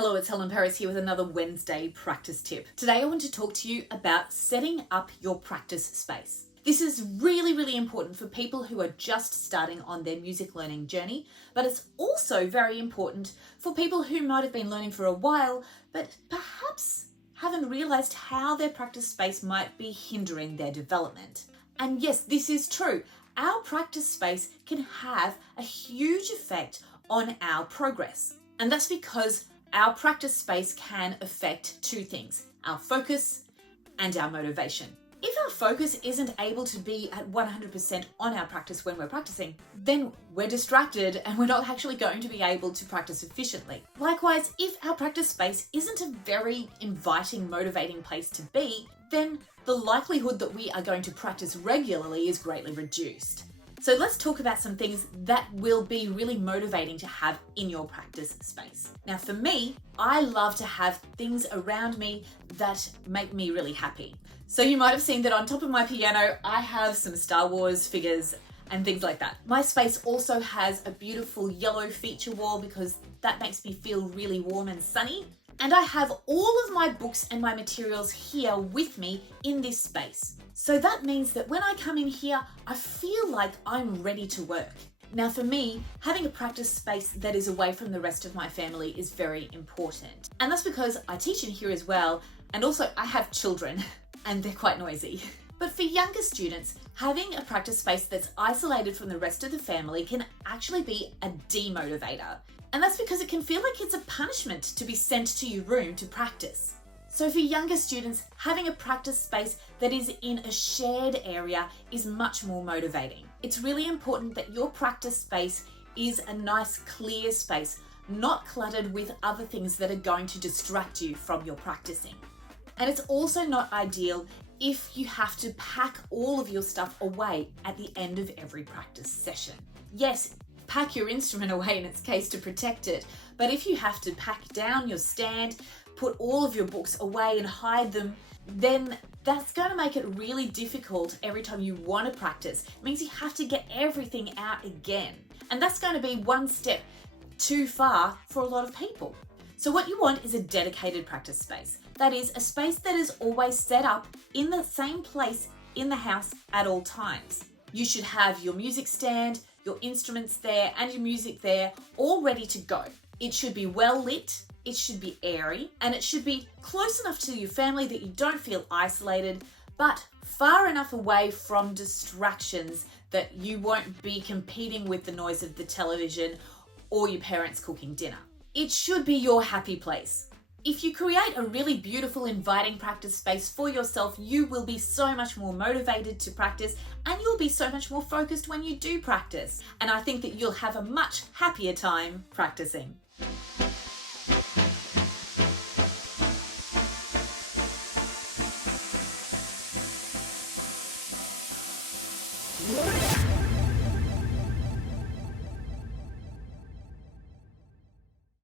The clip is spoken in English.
Hello, it's Helen here with another Wednesday practice tip. Today I want to talk to you about setting up your practice space. This is really important for people who are just starting on their music learning journey, but it's also very important for people who might have been learning for a while, but perhaps haven't realized how their practice space might be hindering their development. And yes, this is true. Our practice space can have a huge effect on our progress. And that's because our practice space can affect two things: our focus and our motivation. If our focus isn't able to be at 100% on our practice when we're practicing, then we're distracted and we're not actually going to be able to practice efficiently. Likewise, if our practice space isn't a very inviting, motivating place to be, then the likelihood that we are going to practice regularly is greatly reduced. So let's talk about some things that will be really motivating to have in your practice space. Now for me, I love to have things around me that make me really happy. So you might have seen that on top of my piano, I have some Star Wars figures and things like that. My space also has a beautiful yellow feature wall because that makes me feel really warm and sunny. And I have all of my books and my materials here with me in this space. So that means that when I come in here, I feel like I'm ready to work. Now for me, having a practice space that is away from the rest of my family is very important. And that's because I teach in here as well, and also I have children and they're quite noisy. But for younger students, having a practice space that's isolated from the rest of the family can actually be a demotivator. And that's because it can feel like it's a punishment to be sent to your room to practice. So for younger students, having a practice space that is in a shared area is much more motivating. It's really important that your practice space is a nice, clear space, not cluttered with other things that are going to distract you from your practicing. And it's also not ideal if you have to pack all of your stuff away at the end of every practice session. Yes, pack your instrument away in its case to protect it, but if you have to pack down your stand, put all of your books away and hide them, then that's going to make it really difficult every time you want to practice. It means you have to get everything out again. And that's going to be one step too far for a lot of people. So what you want is a dedicated practice space. That is a space that is always set up in the same place in the house at all times. You should have your music stand, your instruments there, and your music there, all ready to go. It should be well lit, it should be airy, and it should be close enough to your family that you don't feel isolated, but far enough away from distractions that you won't be competing with the noise of the television or your parents cooking dinner. It should be your happy place. If you create a really beautiful, inviting practice space for yourself, you will be so much more motivated to practice and you'll be so much more focused when you do practice. And I think that you'll have a much happier time practicing.